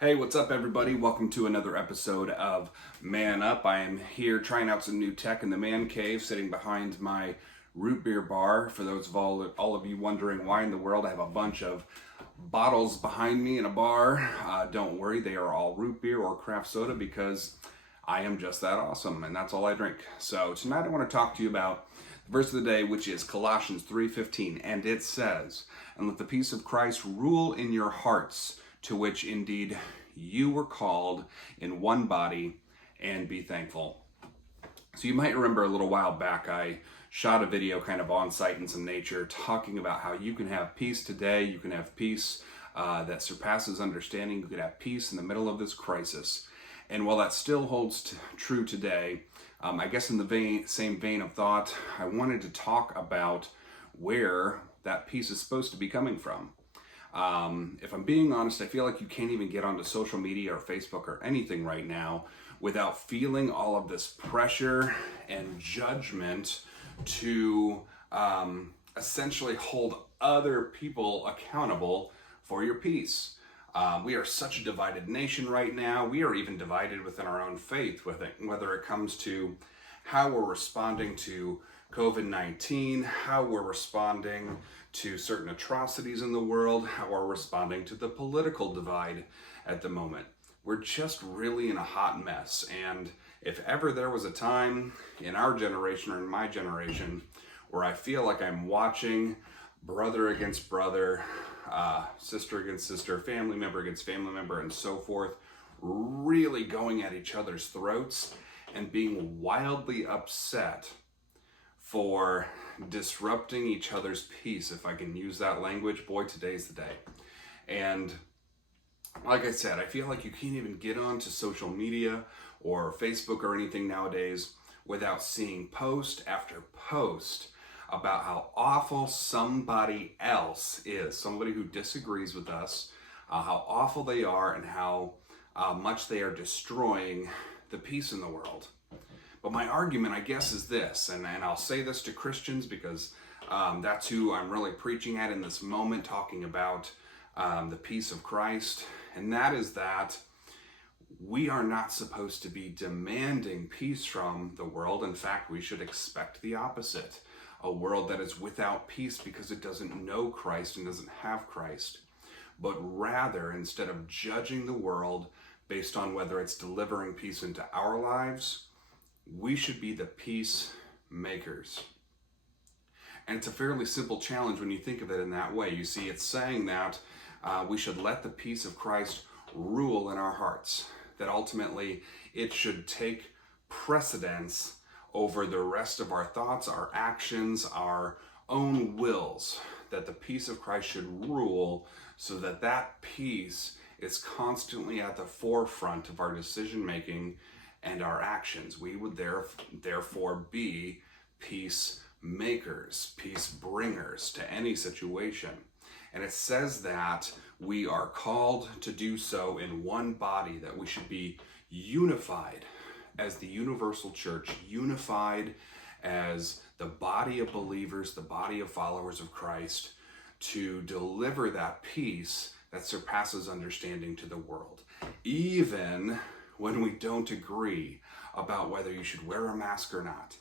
Hey, what's up, everybody? Welcome to another episode of Man Up. I am here trying out some new tech in the man cave, sitting behind my root beer bar. For those of all of you wondering why in the world I have a bunch of bottles behind me in a bar, don't worry, they are all root beer or craft soda because I am just that awesome, and that's all I drink. So tonight I want to talk to you about the verse of the day, which is Colossians 3:15, and it says, "And let the peace of Christ rule in your hearts, to which indeed you were called in one body, and be thankful." So you might remember a little while back I shot a video kind of on site in some nature talking about how you can have peace today, you can have peace that surpasses understanding, you can have peace in the middle of this crisis. And while that still holds true today, I guess in the same vein of thought, I wanted to talk about where that peace is supposed to be coming from. If I'm being honest, I feel like you can't even get onto social media or Facebook or anything right now without feeling all of this pressure and judgment to essentially hold other people accountable for your peace. We are such a divided nation right now. We are even divided within our own faith, whether it comes to how we're responding to COVID-19, how we're responding to certain atrocities in the world, how we're responding to the political divide at the moment. We're just really in a hot mess. And if ever there was a time in our generation or in my generation where I feel like I'm watching brother against brother, sister against sister, family member against family member, and so forth, really going at each other's throats and being wildly upset for disrupting each other's peace, if I can use that language, boy, today's the day. And like I said, I feel like you can't even get onto social media or Facebook or anything nowadays without seeing post after post about how awful somebody else is, somebody who disagrees with us, how awful they are, and how much they are destroying the peace in the world. But my argument, I guess, is this, and I'll say this to Christians because that's who I'm really preaching at in this moment, talking about the peace of Christ, and that is that we are not supposed to be demanding peace from the world. In fact, we should expect the opposite. A world that is without peace because it doesn't know Christ and doesn't have Christ. But rather, instead of judging the world based on whether it's delivering peace into our lives, we should be the peacemakers. And it's a fairly simple challenge when you think of it in that way. You see, it's saying that we should let the peace of Christ rule in our hearts, that ultimately it should take precedence over the rest of our thoughts, our actions, our own wills, that the peace of Christ should rule so that that peace is constantly at the forefront of our decision making and our actions. We would therefore be peacemakers, peace bringers to any situation. And it says that we are called to do so in one body, that we should be unified as the universal church, unified as the body of believers, the body of followers of Christ, to deliver that peace that surpasses understanding to the world. Even when we don't agree about whether you should wear a mask or not,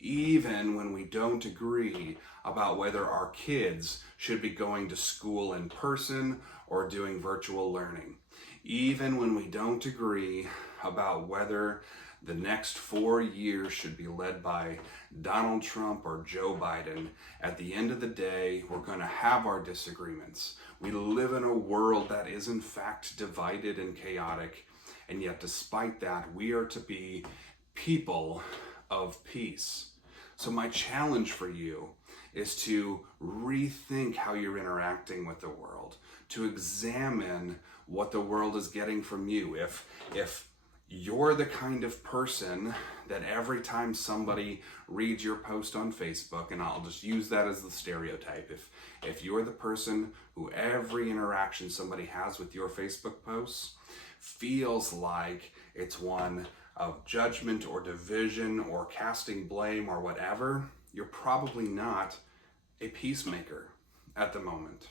even when we don't agree about whether our kids should be going to school in person or doing virtual learning, even when we don't agree about whether the next 4 years should be led by Donald Trump or Joe Biden, at the end of the day, we're going to have our disagreements. We live in a world that is in fact divided and chaotic, and yet despite that, we are to be people of peace. So my challenge for you is to rethink how you're interacting with the world, to examine what the world is getting from you. If you're the kind of person that every time somebody reads your post on Facebook, and I'll just use that as the stereotype, if you're the person who every interaction somebody has with your Facebook posts feels like it's one of judgment or division or casting blame or whatever, you're probably not a peacemaker at the moment.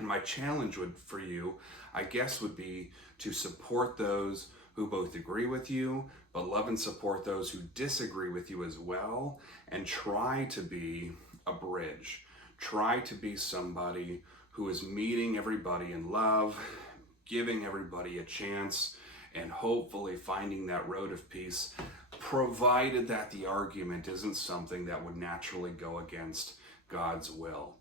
And my challenge for you, I guess, would be to support those who both agree with you, but love and support those who disagree with you as well, and try to be a bridge. Try to be somebody who is meeting everybody in love, giving everybody a chance, and hopefully finding that road of peace, provided that the argument isn't something that would naturally go against God's will.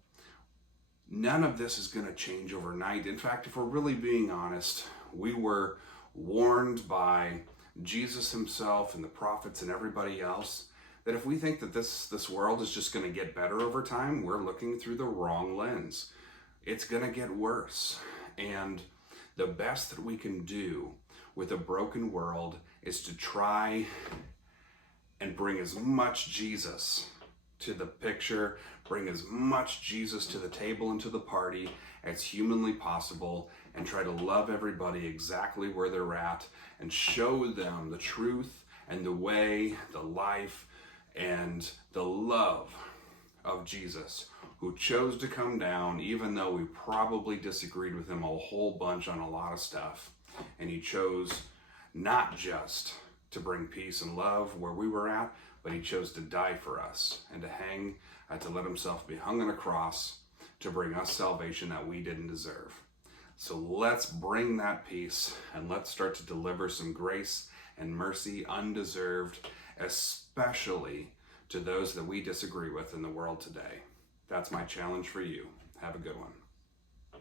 None of this is going to change overnight. In fact, if we're really being honest, we were warned by Jesus himself and the prophets and everybody else that if we think that this world is just going to get better over time, we're looking through the wrong lens. It's going to get worse. And the best that we can do with a broken world is to try and bring as much Jesus to the picture, bring as much Jesus to the table and to the party as humanly possible, and try to love everybody exactly where they're at and show them the truth and the way, the life, and the love of Jesus, who chose to come down even though we probably disagreed with him a whole bunch on a lot of stuff. And he chose not just to bring peace and love where we were at, but he chose to die for us and to let himself be hung on a cross to bring us salvation that we didn't deserve. So let's bring that peace and let's start to deliver some grace and mercy undeserved, especially to those that we disagree with in the world today. That's my challenge for you. Have a good one.